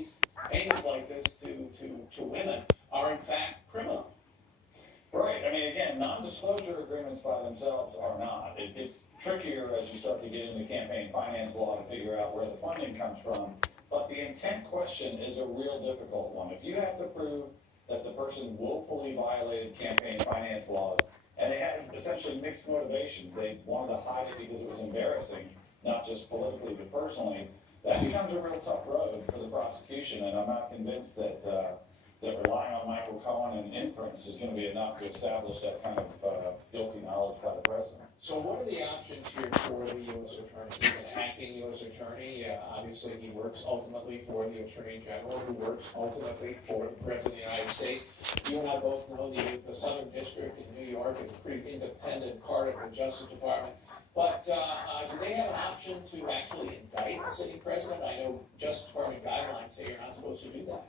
these payments like this to women are in fact criminal. Right. I mean, again, non-disclosure agreements by themselves are not. It gets trickier as you start to get into campaign finance law to figure out where the funding comes from. But the intent question is a real difficult one. If you have to prove that the person willfully violated campaign finance laws, and they had essentially mixed motivations, they wanted to hide it because it was embarrassing, not just politically but personally, that becomes a real tough road for the prosecution. And I'm not convinced that that relying on Michael Cohen and inference is going to be enough to establish that kind of guilty knowledge by the president. So what are the options here for the U.S. Attorney? He's an acting U.S. Attorney. Obviously, he works ultimately for the Attorney General, who works ultimately for the President of the United States. You and I both know the Southern District in New York is a pretty independent part of the Justice Department. But do they have an option to actually indict the sitting president? I know Justice Department guidelines say you're not supposed to do that.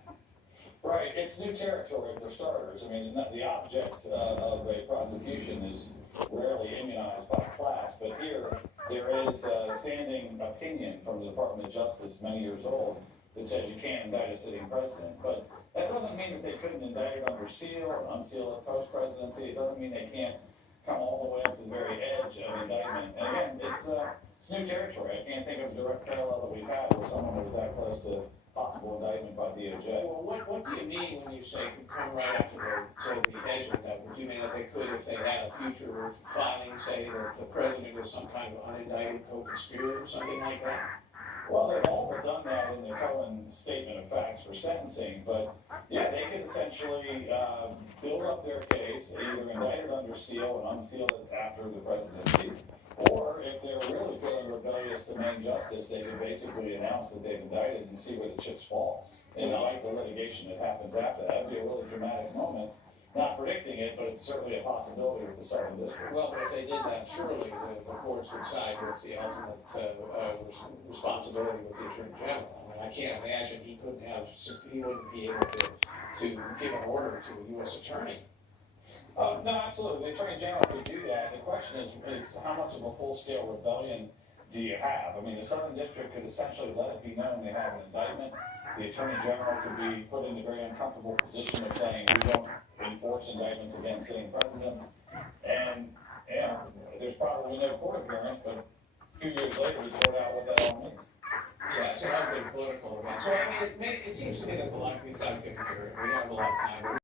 Right, it's new territory for starters. I mean, the object of a prosecution is rarely immunized by class, but here there is a standing opinion from the Department of Justice many years old that says you can't indict a sitting president. But that doesn't mean that they couldn't indict it under seal or unseal it post-presidency. It doesn't mean they can't come all the way up to the very edge of indictment. And again, it's new territory. I can't think of a direct parallel that we've had where someone was that close to possible indictment by DOJ. Well, what do you mean when you say could come right up to the edge of that? Would you mean that they could, if they had a future filing, say that the president is some kind of unindicted co-conspirator or something like that? Well, they've all done that in the Cohen statement of facts for sentencing, but yeah, they could essentially build up their case, either indict it under seal and unseal it after the presidency, or if they're really feeling rebellious to main justice, they could basically announce that they've indicted and see where the chips fall. And like the litigation that happens after that, would be a really dramatic moment. Not predicting it, but it's certainly a possibility with the Southern District. Well, but if they did that, surely the courts would side with the ultimate responsibility with the Attorney General. I mean, I can't imagine he wouldn't be able to give an order to a U.S. Attorney. No, absolutely. The Attorney General could do that. The question is how much of a full-scale rebellion do you have? I mean, the Southern District could essentially let it be known they have an indictment. The Attorney General could be put in a very uncomfortable position of saying we don't enforce indictments against sitting presidents. And, yeah, there's probably no court appearance, but a few years later we sort out what that all means. Yeah, it's an ugly political event. So, I mean, it seems to me that a lot of these have given here, we have a lot of time.